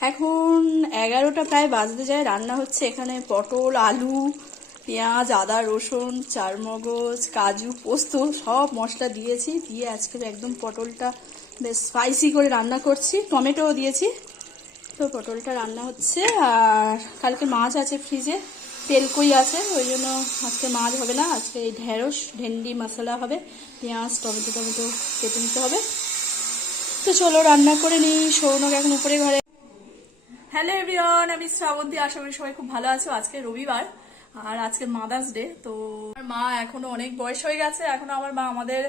এখন এগারোটা প্রায় বাজতে যায়। রান্না হচ্ছে এখানে পটল, আলু, পেঁয়াজ, আদা, রসুন, চারমগজ, কাজু, পোস্ত সব মশলা দিয়েছি। দিয়ে আজকে একদম পটলটা বেশ স্পাইসি করে রান্না করছি। টমেটোও দিয়েছি। তো পটলটা রান্না হচ্ছে। আর কালকে মাছ আছে ফ্রিজে তেলকই আছে, ওই জন্য আজকে মাছ হবে না। আজকে এই ঢেঁড়স, ভেন্ডি, মশলা হবে। পেঁয়াজ, টমেটো টমেটো কেটে নিতে হবে। তো চলো রান্না করে নিই। সৌনক এখন উপরে ঘরে হ্যালো এভরিওয়ান আমি শ্রাবন্তী, আশা করি সবাই খুব ভালো আছো। আজকে রবিবার, আর আজকে মাদার্স ডে তো আমার মা এখনও অনেক বয়স হয়ে গেছে। এখনও আমার মা আমাদের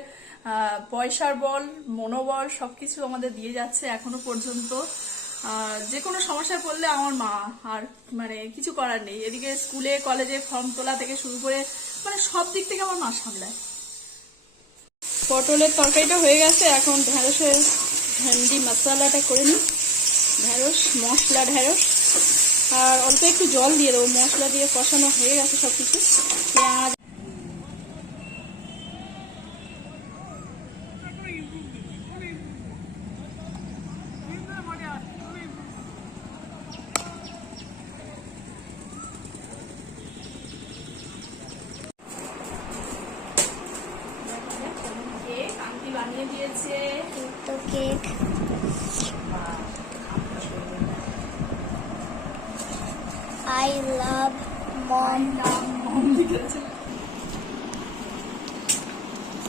পয়সার বল, মনোবল, সবকিছু আমাদের দিয়ে যাচ্ছে এখনও পর্যন্ত। যে কোনো সমস্যায় পড়লে আমার মা, আর মানে কিছু করার নেই। এদিকে স্কুলে, কলেজে ফর্ম তোলা থেকে শুরু করে মানে সব দিক থেকে আমার মা সামলায়। পটলের তরকারিটা হয়ে গেছে, এখন ঢেঁড়সের ভেন্ডি মশলাটা করে নিই। ঢেঁড়স মশলা ঢেঁড়স। আর অল্প একটু জল দিয়ে দেবো। মশলা দিয়ে কষানো হয়ে গেছে সব কিছু পেঁয়াজ বানিয়ে দিয়েছে। তো কেক আই লাভ মম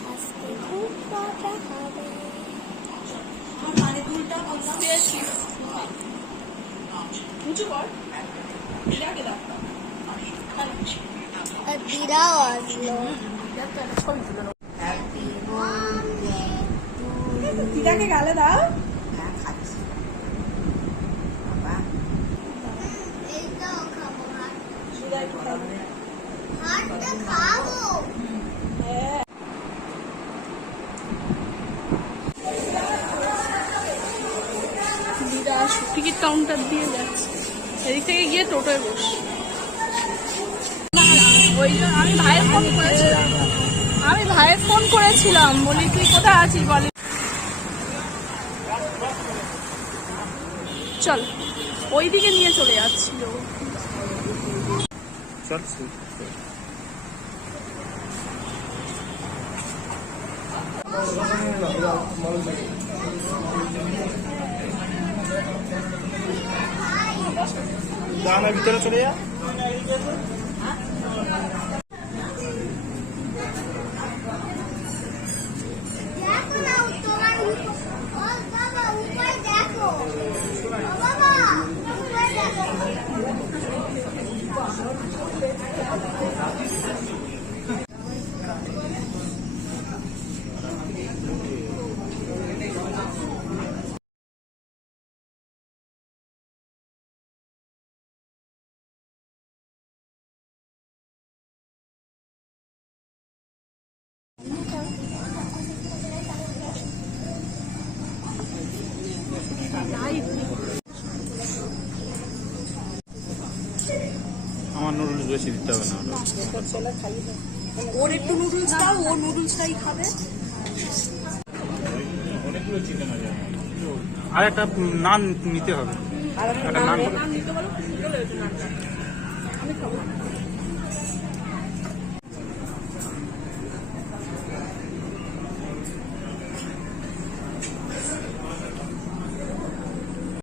আজকে খুব মজা হবে দিদাও আসলো দিদাকে গালে দাও এইটাও খাব হাত দিদাকে খাবে হাতটা খাব হ্যাঁ দিদা টিকিট কাউন্টার দিয়ে যাচ্ছে। এদিক থেকে গিয়ে টোটোয় বস। ওই জন্য আমি ভাইয়ের ফোন করেছিলাম। আমি ভাইয়ের ফোন করেছিলাম। বলি তুই কোথায় আছিস বলে? চল ওইদিকে নিয়ে চলে যাচ্ছিল চলছে আমার ভিতরে চলে যা দেখো বেশি দিতে হবে না। ওর একটু নুডলস দাও ও নুডলসটাই খাবে। অনেকগুলো চিকেন আছে। আর একটা নান নিতে হবে। একটা নান নিতে বলো আমি খাব।